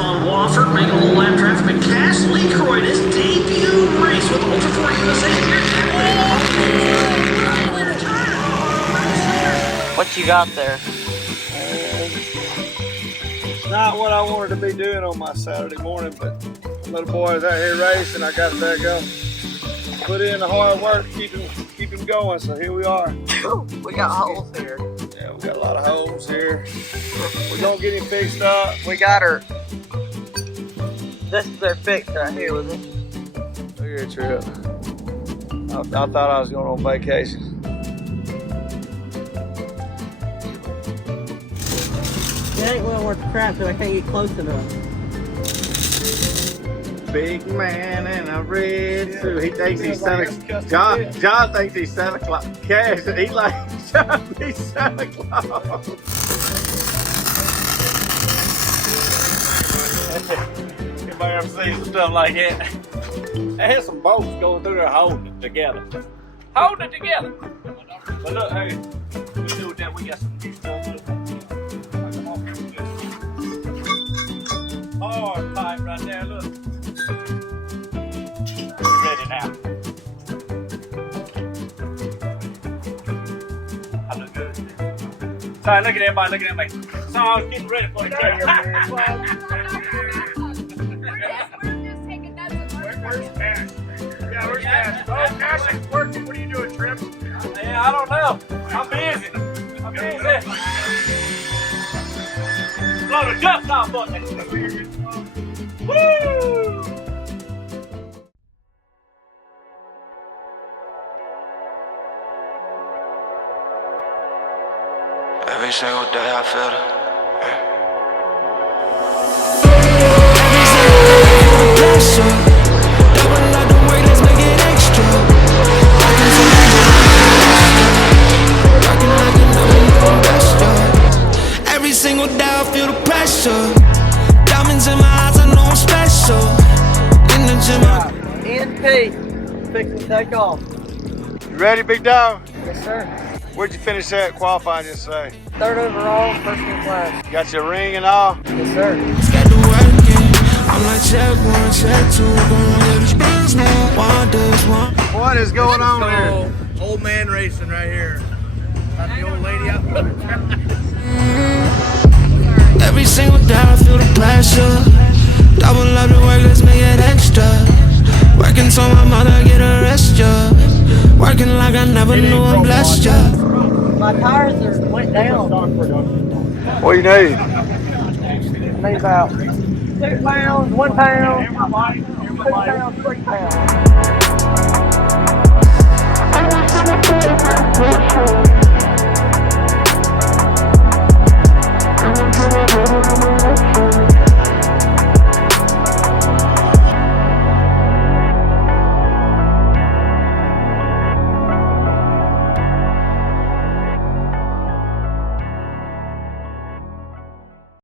on Wofford, making a little lap traffic, but Cash LeCroy, his debut race with Ultra4 USA here. What you got there? It's not what I wanted to be doing on my Saturday morning, but little boys out here racing, I got to go. Put in the hard work, keep him going, so here we are. Ooh, we got holes here. Yeah, we got a lot of holes here. We're gonna get him fixed up. We got her. This is their fix right here, was it? Look at your trip. I thought I was going on vacation. It ain't well worth the crap, so I can't get close enough. Big man in a red suit. He thinks he's Santa Claus. John thinks he's Santa Claus. Cash, he like John, he's Santa Claus. Anybody ever seen stuff like that? There's some boats going through there holding it together. Holding it together. But look, hey, we do that. We got some new stuff too. Hard pipe right there, look. We're ready now. I look good. Sorry, look at everybody looking at me. So I was getting ready for the camera. Where's Cash? Yeah, where's Cash? Oh, Cash is working. What are you doing, Trim? Yeah, I don't know. I'm busy. Blow the dust off button. Woo! Every single day I feel it. Every single day I feel the pressure. Diamonds in my eyes, I know I'm special. In the gym, NP, fixing to take off. You ready, big dog? Yes, sir. Where'd you finish at qualifying yesterday? 3rd overall, first in class. Got your ring and all? Yes, sir. got to work in. I'm like check 1, check 2. Gonna get these bills now. One does one. What is going on here? Old man racing right here. Got the old lady out there. Every single day I feel the pressure. Double up the work, let's make it extra. Working so my mother get a rest job. Working like I never knew I'm blessed job. My tires went down. What do you need? Need about 2 pounds, 1 pound, 2 pounds, 3 pounds.